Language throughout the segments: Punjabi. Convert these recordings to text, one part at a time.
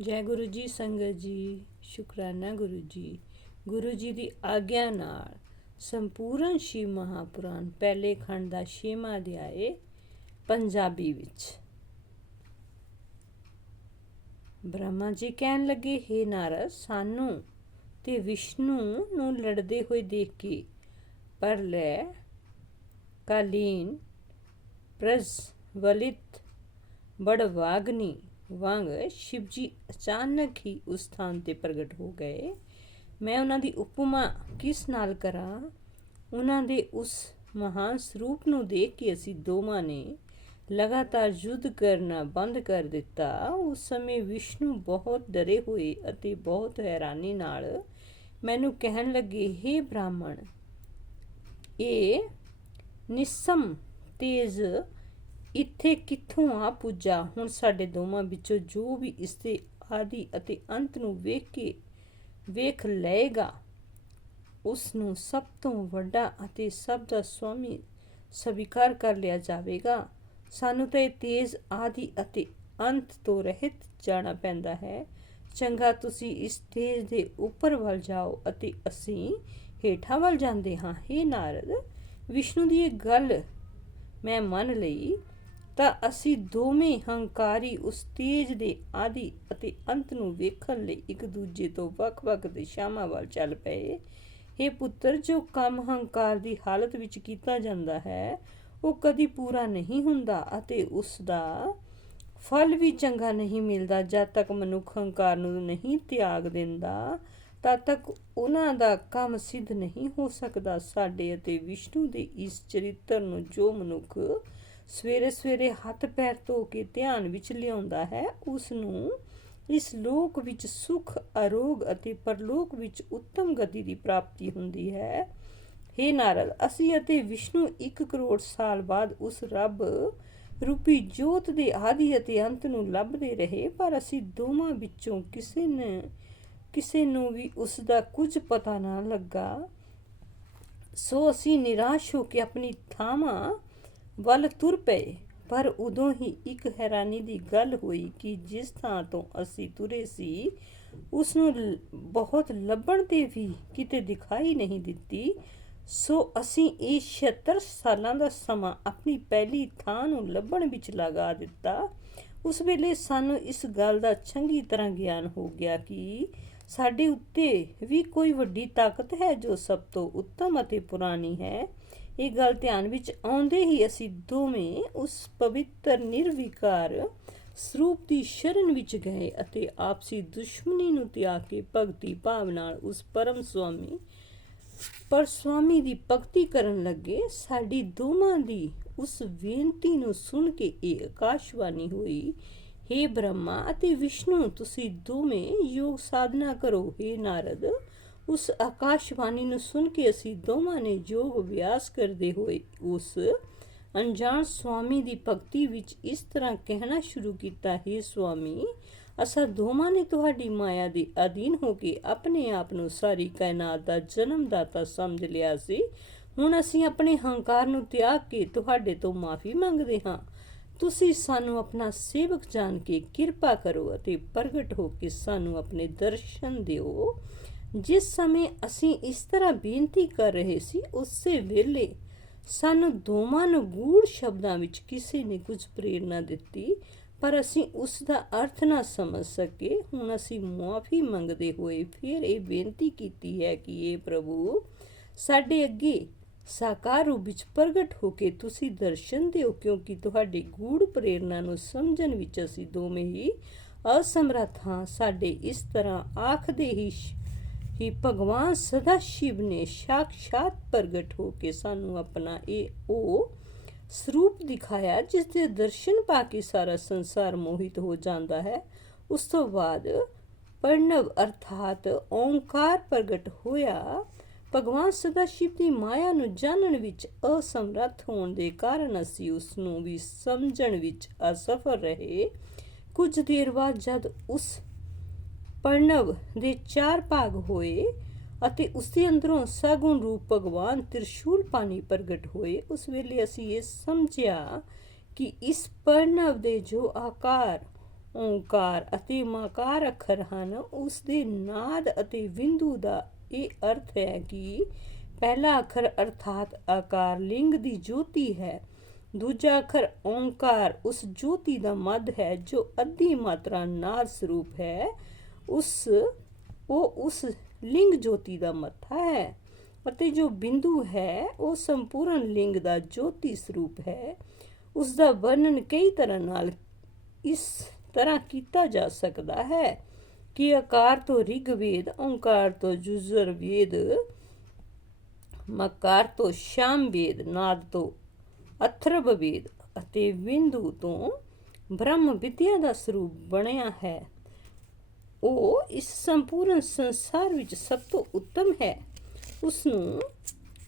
ਜੈ ਗੁਰੂ ਜੀ। ਸੰਗਤ ਜੀ, ਸ਼ੁਕਰਾਨਾ ਗੁਰੂ ਜੀ ਦੀ ਆਗਿਆ ਨਾਲ ਸੰਪੂਰਨ ਸ਼ਿਵ ਮਹਾਪੁਰਾਣ ਪਹਿਲੇ ਖੰਡ ਦਾ 6ਵਾਂ ਅਧਿਆਏ ਪੰਜਾਬੀ ਵਿੱਚ। ਬ੍ਰਹਮਾ ਜੀ ਕਹਿਣ ਲੱਗੇ, ਹੇ ਨਾਰਦ, ਸਾਨੂੰ ਤੇ ਵਿਸ਼ਨੂੰ ਨੂੰ ਲੜਦੇ ਹੋਏ ਦੇਖ ਕੇ ਪ੍ਰਲਯ ਕਾਲੀਨ ਪ੍ਰਜਵਲਿਤ ਬੜਵਾਗਨੀ ਵਾਂਗ शिव जी अचानक ही उस स्थान ते प्रगट हो गए। मैं उन्हां दी उपमा किस नाल करा? उन्हां दे उस महान स्वरूप नूं देख के असीं दोवां ने लगातार युद्ध करना बंद कर दिता। उस समय विष्णु बहुत डरे होए अते बहुत हैरानी नाल मैनूं कहण लगे, हे ब्राह्मण, ये निस्सम तेज ਇੱਥੇ ਕਿੱਥੋਂ ਆ ਪੁੱਜਾ? ਹੁਣ ਸਾਡੇ ਦੋਵਾਂ ਵਿੱਚੋਂ ਜੋ ਵੀ ਇਸਦੇ ਆਦਿ ਅਤੇ ਅੰਤ ਨੂੰ ਵੇਖ ਲਏਗਾ, ਉਸ ਨੂੰ ਸਭ ਤੋਂ ਵੱਡਾ ਅਤੇ ਸਭ ਦਾ ਸਵਾਮੀ ਸਵੀਕਾਰ ਕਰ ਲਿਆ ਜਾਵੇਗਾ। ਸਾਨੂੰ ਤਾਂ ਇਹ ਤੇਜ਼ ਆਦਿ ਅਤੇ ਅੰਤ ਤੋਂ ਰਹਿਤ ਜਾਣਾ ਪੈਂਦਾ ਹੈ। ਚੰਗਾ, ਤੁਸੀਂ ਇਸ ਤੇਜ਼ ਦੇ ਉੱਪਰ ਵੱਲ ਜਾਓ ਅਤੇ ਅਸੀਂ ਹੇਠਾਂ ਵੱਲ ਜਾਂਦੇ ਹਾਂ। ਹੇ ਨਾਰਦ, ਵਿਸ਼ਨੂੰ ਦੀ ਇਹ ਗੱਲ ਮੈਂ ਮੰਨ ਲਈ ਤਾਂ ਅਸੀਂ ਦੋਵੇਂ ਹੰਕਾਰੀ ਉਸ ਤੇਜ ਦੇ ਆਦਿ ਅਤੇ ਅੰਤ ਨੂੰ ਵੇਖਣ ਲਈ ਇੱਕ ਦੂਜੇ ਤੋਂ ਵੱਖ-ਵੱਖ ਦਿਸ਼ਾਵਾਂ ਵੱਲ ਚੱਲ ਪਏ। ਹੇ ਪੁੱਤਰ, ਜੋ ਕੰਮ ਹੰਕਾਰ ਦੀ ਹਾਲਤ ਵਿੱਚ ਕੀਤਾ ਜਾਂਦਾ ਹੈ ਉਹ ਕਦੀ ਪੂਰਾ ਨਹੀਂ ਹੁੰਦਾ ਅਤੇ ਉਸ ਦਾ ਫਲ ਵੀ ਚੰਗਾ ਨਹੀਂ ਮਿਲਦਾ। ਜਦ ਤੱਕ ਮਨੁੱਖ ਹੰਕਾਰ ਨੂੰ ਨਹੀਂ ਤਿਆਗ ਦਿੰਦਾ ਤਦ ਤੱਕ ਉਹਨਾਂ ਦਾ ਕੰਮ ਸਿੱਧ ਨਹੀਂ ਹੋ ਸਕਦਾ। ਸਾਡੇ ਅਤੇ ਵਿਸ਼ਨੂੰ ਦੇ ਇਸ ਚਰਿੱਤਰ ਨੂੰ ਜੋ ਮਨੁੱਖ ਸਵੇਰੇ ਸਵੇਰੇ ਹੱਥ ਪੈਰ ਧੋ ਕੇ ਧਿਆਨ ਵਿੱਚ ਲਿਆਉਂਦਾ ਹੈ, ਉਸ ਨੂੰ ਇਸ ਲੋਕ ਵਿੱਚ ਸੁਖ, ਆਰੋਗ ਅਤੇ ਪਰਲੋਕ ਵਿੱਚ ਉੱਤਮ ਗਤੀ ਦੀ ਪ੍ਰਾਪਤੀ ਹੁੰਦੀ ਹੈ। ਹੇ ਨਾਰਦ, ਅਸੀਂ ਅਤੇ ਵਿਸ਼ਨੂੰ 1 ਕਰੋੜ ਸਾਲ ਬਾਅਦ ਉਸ ਰੱਬ ਰੂਪੀ ਜੋਤ ਦੇ ਆਦਿ ਅਤੇ ਅੰਤ ਨੂੰ ਲੱਭਦੇ ਰਹੇ, ਪਰ ਅਸੀਂ ਦੋਵਾਂ ਵਿੱਚੋਂ ਕਿਸੇ ਨੂੰ ਵੀ ਉਸ ਦਾ ਕੁਝ ਪਤਾ ਨਾ ਲੱਗਾ। ਸੋ ਅਸੀਂ ਨਿਰਾਸ਼ ਹੋ ਕੇ ਆਪਣੀ ਥਾਵਾਂ ਵੱਲ ਤੁਰ ਪਏ। ਪਰ ਉਦੋਂ ਹੀ ਇੱਕ ਹੈਰਾਨੀ ਦੀ ਗੱਲ ਹੋਈ ਕਿ ਜਿਸ ਥਾਂ ਤੋਂ ਅਸੀਂ ਤੁਰੇ ਸੀ ਉਸ ਨੂੰ ਬਹੁਤ ਲੱਭਣ ਤੇ ਵੀ ਕਿਤੇ ਦਿਖਾਈ ਨਹੀਂ ਦਿੱਤੀ। ਸੋ ਅਸੀਂ ਇਹ 76 ਸਾਲਾਂ ਦਾ ਸਮਾਂ ਆਪਣੀ ਪਹਿਲੀ ਥਾਂ ਨੂੰ ਲੱਭਣ ਵਿੱਚ ਲਗਾ ਦਿੱਤਾ। ਉਸ ਵੇਲੇ ਸਾਨੂੰ ਇਸ ਗੱਲ ਦਾ ਚੰਗੀ ਤਰ੍ਹਾਂ ਗਿਆਨ ਹੋ ਗਿਆ ਕਿ ਸਾਡੇ ਉੱਤੇ ਵੀ ਕੋਈ ਵੱਡੀ ਤਾਕਤ ਹੈ ਜੋ ਸਭ ਤੋਂ ਉੱਤਮ ਅਤੇ ਪੁਰਾਣੀ ਹੈ। ਇਹ ਗੱਲ ਧਿਆਨ ਵਿੱਚ ਆਉਂਦੇ ਹੀ ਅਸੀਂ ਦੋਵੇਂ ਉਸ ਪਵਿੱਤਰ ਨਿਰਵਿਕਾਰ ਸਰੂਪ ਦੀ ਸ਼ਰਨ ਵਿੱਚ ਗਏ ਅਤੇ ਆਪਸੀ ਦੁਸ਼ਮਣੀ ਨੂੰ ਤਿਆਗ ਕੇ ਭਗਤੀ ਭਾਵ ਨਾਲ ਉਸ ਪਰਸਵਾਮੀ ਦੀ ਭਗਤੀ ਕਰਨ ਲੱਗੇ। ਸਾਡੀ ਦੋਵਾਂ ਦੀ ਉਸ ਬੇਨਤੀ ਨੂੰ ਸੁਣ ਕੇ ਇਹ ਆਕਾਸ਼ਵਾਣੀ ਹੋਈ, ਹੇ ਬ੍ਰਹਮਾ ਅਤੇ ਵਿਸ਼ਨੂੰ, ਤੁਸੀਂ ਦੋਵੇਂ ਯੋਗ ਸਾਧਨਾ ਕਰੋ। ਹੇ ਨਾਰਦ, ਉਸ ਆਕਾਸ਼ਵਾਣੀ ਨੂੰ ਸੁਣ ਕੇ ਅਸੀਂ ਦੋਵਾਂ ਨੇ ਯੋਗ ਅਭਿਆਸ ਕਰਦੇ ਹੋਏ ਉਸ ਅਣਜਾਣ ਸਵਾਮੀ ਦੀ ਭਗਤੀ ਵਿੱਚ ਇਸ ਤਰ੍ਹਾਂ ਕਹਿਣਾ ਸ਼ੁਰੂ ਕੀਤਾ, ਹੇ ਸਵਾਮੀ, ਅਸਾਂ ਦੋਵਾਂ ਨੇ ਤੁਹਾਡੀ ਮਾਇਆ ਦੇ ਅਧੀਨ ਹੋ ਕੇ ਆਪਣੇ ਆਪ ਨੂੰ ਸਾਰੀ ਕਾਇਨਾਤ ਦਾ ਜਨਮਦਾਤਾ ਸਮਝ ਲਿਆ ਸੀ। ਹੁਣ ਅਸੀਂ ਆਪਣੇ ਹੰਕਾਰ ਨੂੰ ਤਿਆਗ ਕੇ ਤੁਹਾਡੇ ਤੋਂ ਮਾਫੀ ਮੰਗਦੇ ਹਾਂ। ਤੁਸੀਂ ਸਾਨੂੰ ਆਪਣਾ ਸੇਵਕ ਜਾਣ ਕੇ ਕਿਰਪਾ ਕਰੋ ਅਤੇ ਪ੍ਰਗਟ ਹੋ ਕੇ ਸਾਨੂੰ ਆਪਣੇ ਦਰਸ਼ਨ ਦਿਓ। ਜਿਸ ਸਮੇਂ ਅਸੀਂ ਇਸ ਤਰ੍ਹਾਂ ਬੇਨਤੀ ਕਰ ਰਹੇ ਸੀ ਉਸੇ ਵੇਲੇ ਸਾਨੂੰ ਦੋਵਾਂ ਨੂੰ ਗੂੜ ਸ਼ਬਦਾਂ ਵਿੱਚ ਕਿਸੇ ਨੇ ਕੁਝ ਪ੍ਰੇਰਨਾ ਦਿੱਤੀ, ਪਰ ਅਸੀਂ ਉਸ ਦਾ ਅਰਥ ਨਾ ਸਮਝ ਸਕੇ। ਹੁਣ ਅਸੀਂ ਮੁਆਫੀ ਮੰਗਦੇ ਹੋਏ ਫਿਰ ਇਹ ਬੇਨਤੀ ਕੀਤੀ ਹੈ ਕਿ ਇਹ ਪ੍ਰਭੂ, ਸਾਡੇ ਅੱਗੇ ਸਾਕਾਰ ਰੂਪ ਵਿੱਚ ਪ੍ਰਗਟ ਹੋ ਕੇ ਤੁਸੀਂ ਦਰਸ਼ਨ ਦਿਓ, ਕਿਉਂਕਿ ਤੁਹਾਡੀ ਗੂੜ ਪ੍ਰੇਰਨਾ ਨੂੰ ਸਮਝਣ ਵਿੱਚ ਅਸੀਂ ਦੋਵੇਂ ਹੀ ਅਸਮਰੱਥ ਹਾਂ। ਸਾਡੇ ਇਸ ਤਰ੍ਹਾਂ ਆਖਦੇ ਹੀ ਭਗਵਾਨ ਸਦਾ ਸ਼ਿਵ ਨੇ ਸਾਖਸ਼ਾਤ ਪ੍ਰਗਟ ਹੋ ਕੇ ਸਾਨੂੰ ਆਪਣਾ ਉਹ ਸਰੂਪ ਦਿਖਾਇਆ ਜਿਸ ਦੇ ਦਰਸ਼ਨ ਪਾ ਕੇ ਸਾਰਾ ਸੰਸਾਰ ਮੋਹਿਤ ਹੋ ਜਾਂਦਾ ਹੈ। ਉਸ ਤੋਂ ਬਾਅਦ ਪ੍ਰਣਵ ਅਰਥਾਤ ਓਂਕਾਰ ਪ੍ਰਗਟ ਹੋਇਆ। ਭਗਵਾਨ ਸਦਾ ਸ਼ਿਵ ਦੀ ਮਾਇਆ ਨੂੰ ਜਾਣਨ ਵਿੱਚ ਅਸਮਰੱਥ ਹੋਣ ਦੇ ਕਾਰਨ ਅਸੀਂ ਉਸ ਨੂੰ ਵੀ ਸਮਝਣ ਵਿੱਚ ਅਸਫਲ ਰਹੇ। ਕੁਝ ਦੇਰ ਬਾਅਦ ਜਦ ਉਸ ਪ੍ਰਣਵ ਦੇ 4 ਭਾਗ ਹੋਏ ਅਤੇ ਉਸਦੇ ਅੰਦਰੋਂ ਸਗੁਣ ਰੂਪ ਭਗਵਾਨ ਤ੍ਰਿਸ਼ੂਲ ਪਾਣੀ ਪ੍ਰਗਟ ਹੋਏ, ਉਸ ਵੇਲੇ ਅਸੀਂ ਇਹ ਸਮਝਿਆ ਕਿ ਇਸ ਪ੍ਰਣਵ ਦੇ ਜੋ ਆਕਾਰ ਓਂਕਾਰ ਅਤੇ ਮਕਾਰ ਅੱਖਰ ਹਨ, ਉਸ ਦੇ ਨਾਦ ਅਤੇ ਬਿੰਦੂ ਦਾ ਇਹ ਅਰਥ ਹੈ ਕਿ ਪਹਿਲਾ ਅੱਖਰ ਅਰਥਾਤ ਆਕਾਰ ਲਿੰਗ ਦੀ ਜੋਤੀ ਹੈ। ਦੂਜਾ ਅੱਖਰ ਓਂਕਾਰ ਉਸ ਜੋਤੀ ਦਾ ਮੱਧ ਹੈ ਜੋ ਅੱਧੀ ਮਾਤਰਾ ਨਾਦ ਸਰੂਪ ਹੈ। ਉਸ ਲਿੰਗ ਜੋਤੀ ਦਾ ਮੱਥਾ ਹੈ ਅਤੇ ਜੋ ਬਿੰਦੂ ਹੈ ਉਹ ਸੰਪੂਰਨ ਲਿੰਗ ਦਾ ਜੋਤੀ ਸਰੂਪ ਹੈ। ਉਸ ਦਾ ਵਰਣਨ ਕਈ ਤਰ੍ਹਾਂ ਨਾਲ ਇਸ ਤਰ੍ਹਾਂ ਕੀਤਾ ਜਾ ਸਕਦਾ ਹੈ ਕਿ ਆਕਾਰ ਤੋਂ ਰਿਗਵੇਦ, ਓਂਕਾਰ ਤੋਂ ਯੁਜੁਰ ਵੇਦ, ਮਕਾਰ ਤੋਂ ਸਾਮ ਵੇਦ, ਨਾਦ ਤੋਂ ਅਥਰਵ ਵੇਦ ਅਤੇ ਬਿੰਦੂ ਤੋਂ ਬ੍ਰਹਮ ਵਿਦਿਆ ਦਾ ਸਰੂਪ ਬਣਿਆ ਹੈ। ਉਹ ਇਸ ਸੰਪੂਰਨ ਸੰਸਾਰ ਵਿੱਚ ਸਭ ਤੋਂ ਉੱਤਮ ਹੈ। ਉਸ ਨੂੰ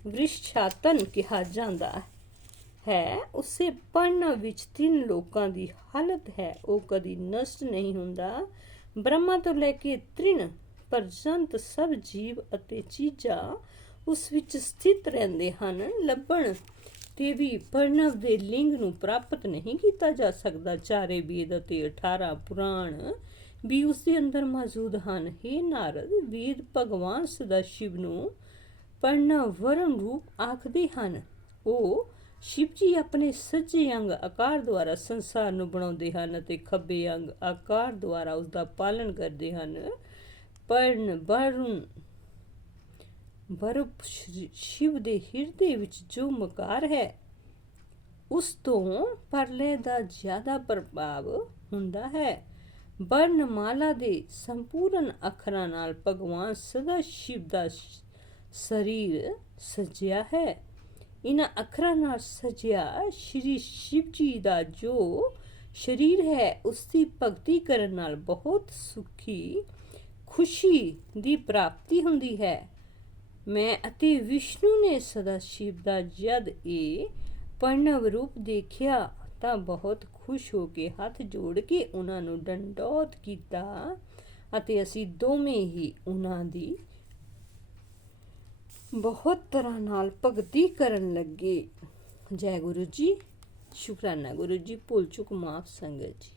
ਵਿਸ਼ਛਾਤਨ ਕਿਹਾ ਜਾਂਦਾ ਹੈ। ਉਸੇ ਪੜ੍ਹਨਾ ਵਿੱਚ 3 ਲੋਕਾਂ ਦੀ ਹਾਲਤ ਹੈ। ਉਹ ਕਦੀ ਨਸ਼ਟ ਨਹੀਂ ਹੁੰਦਾ। ਬ੍ਰਹਮਾ ਤੋਂ ਲੈ ਕੇ ਤ੍ਰਿਣ ਪਰਜੰਤ ਸਭ ਜੀਵ ਅਤੇ ਚੀਜ਼ਾਂ ਉਸ ਵਿੱਚ ਸਥਿਤ ਰਹਿੰਦੇ ਹਨ। ਲੱਭਣ ਤੇ ਵੀ ਪ੍ਰਣਵ ਦੇ ਲਿੰਗ ਨੂੰ ਪ੍ਰਾਪਤ ਨਹੀਂ ਕੀਤਾ ਜਾ ਸਕਦਾ। 4 ਵੇਦ ਅਤੇ 18 ਪੁਰਾਣ ਵੀ ਉਸ ਦੇ ਅੰਦਰ ਮੌਜੂਦ ਹਨ। ਹੇ ਨਾਰਦ, ਵੇਦ ਭਗਵਾਨ ਸਦਾਸ਼ਿਵ ਨੂੰ ਪ੍ਰਣਵ ਵਰਣ ਰੂਪ ਆਖਦੇ ਹਨ। ਉਹ ਸ਼ਿਵ ਜੀ ਆਪਣੇ ਸੱਜੇ ਅੰਗ ਆਕਾਰ ਦੁਆਰਾ ਸੰਸਾਰ ਨੂੰ ਬਣਾਉਂਦੇ ਹਨ ਅਤੇ ਖੱਬੇ ਅੰਗ ਆਕਾਰ ਦੁਆਰਾ ਉਸ ਦਾ ਪਾਲਣ ਕਰਦੇ ਹਨ। ਪਰਨ ਬਰਪ ਸ਼ਿਵ ਦੇ ਹਿਰਦੇ ਵਿੱਚ ਜੋ ਮਕਾਰ ਹੈ, ਉਸ ਤੋਂ ਪਰਲੇ ਦਾ ਜ਼ਿਆਦਾ ਪ੍ਰਭਾਵ ਹੁੰਦਾ ਹੈ। ਵਰਣਮਾਲਾ ਦੇ ਸੰਪੂਰਨ ਅੱਖਰਾਂ ਨਾਲ ਭਗਵਾਨ ਸਦਾ ਸ਼ਿਵ ਦਾ ਸਰੀਰ ਸਜਿਆ ਹੈ। ਇਹਨਾਂ ਅੱਖਰਾਂ ਨਾਲ ਸਜਿਆ ਸ਼੍ਰੀ ਸ਼ਿਵ ਜੀ ਦਾ ਜੋ ਸਰੀਰ ਹੈ, ਉਸ ਦੀ ਭਗਤੀ ਕਰਨ ਨਾਲ ਬਹੁਤ ਸੁਖੀ ਖੁਸ਼ੀ ਦੀ ਪ੍ਰਾਪਤੀ ਹੁੰਦੀ ਹੈ। ਮੈਂ ਅਤੇ ਵਿਸ਼ਨੂੰ ਨੇ ਸਦਾ ਸ਼ਿਵ ਦਾ ਜਦ ਇਹ ਪ੍ਰਣਵ ਰੂਪ ਦੇਖਿਆ ਤਾਂ ਬਹੁਤ ਖੁਸ਼ ਹੋ ਕੇ ਹੱਥ ਜੋੜ ਕੇ ਉਹਨਾਂ ਨੂੰ ਡੰਡੌਤ ਕੀਤਾ ਅਤੇ ਅਸੀਂ ਦੋਵੇਂ ਹੀ ਉਹਨਾਂ ਦੀ ਬਹੁਤ ਤਰ੍ਹਾਂ ਨਾਲ ਭਗਤੀ ਕਰਨ ਲੱਗੇ। ਜੈ ਗੁਰੂ ਜੀ। ਸ਼ੁਕਰਾਨਾ ਗੁਰੂ ਜੀ। ਭੁੱਲ ਚੁੱਕ ਮਾਫ ਸੰਗਤ ਜੀ।